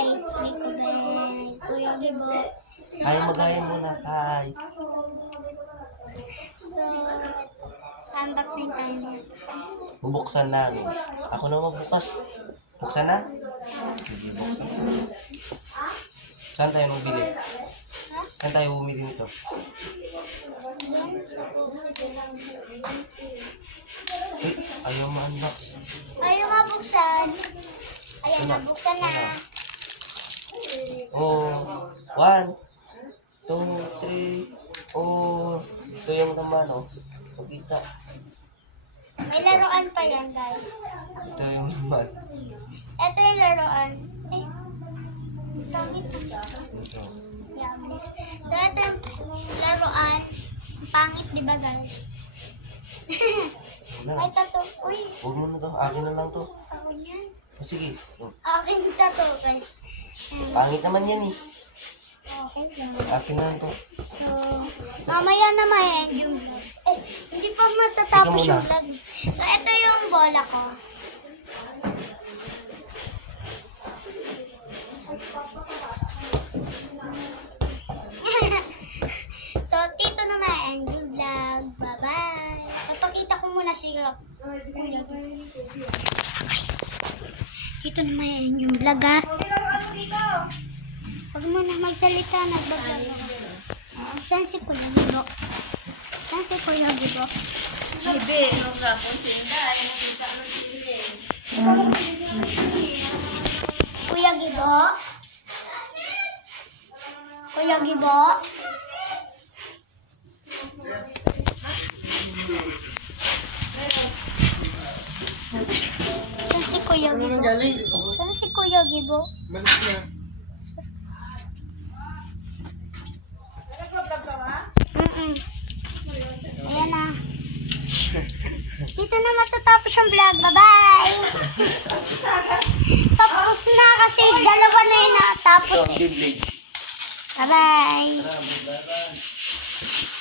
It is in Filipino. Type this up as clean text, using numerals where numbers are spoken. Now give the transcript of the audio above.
guys, may Kuya Gibo. Ayaw magayon muna, hi. So, unboxing tayo nito. Bubuksan namin. Ako na magbukas. Buksan na? Sige, buksan. Saan tayo bumili? Saan tayo bumili nito? Yan, sa pusit. Eh, ayaw ma-unbox. Ayaw mabuksan. Ayan, Ano? nabuksan na. Oh, 1, 2, 3. Oh, ito yung naman, oh. Pagkita. May laruan pa yan, guys. Ito yung naman. Ito yung laruan. Eh, pangit na. Ito. Yan. So, ito yung laruan. Pangit, di ba, guys? Wala. May tato. Uy, Huwag mo na to. Akin na lang to. ako yan. Oh, sige. Oh, Akin tato, guys. Ayan. pangit naman yan eh. Okay lang. Akin na lang to. So, mamaya na ma-end yung vlog. Eh, hindi pa matatapos Ikaw yung muna. vlog. So, ito yung bola ko. So, dito na ma-end yung vlog. Bye-bye. Papakita ko muna sila. Kuya. Dito na ma-end yung vlog, ha? Huwag mo na magsalita, nagbablog ako. Saan si Kuya Gibo? Saan si Kuya Gibo? Bibi, nung rapon sinda, nakita mo sila. Kuya Gibo? Kuya Gibo? Saan si Kuya Ano nang Gibo? galing? Saan si Kuya Gibo? Malis na. Ayan na. Dito na matatapos yung vlog. Bye-bye! Tapos na kasi dalawa na yun na. Tapos Ito, biblig. Bye-bye! Bye-bye.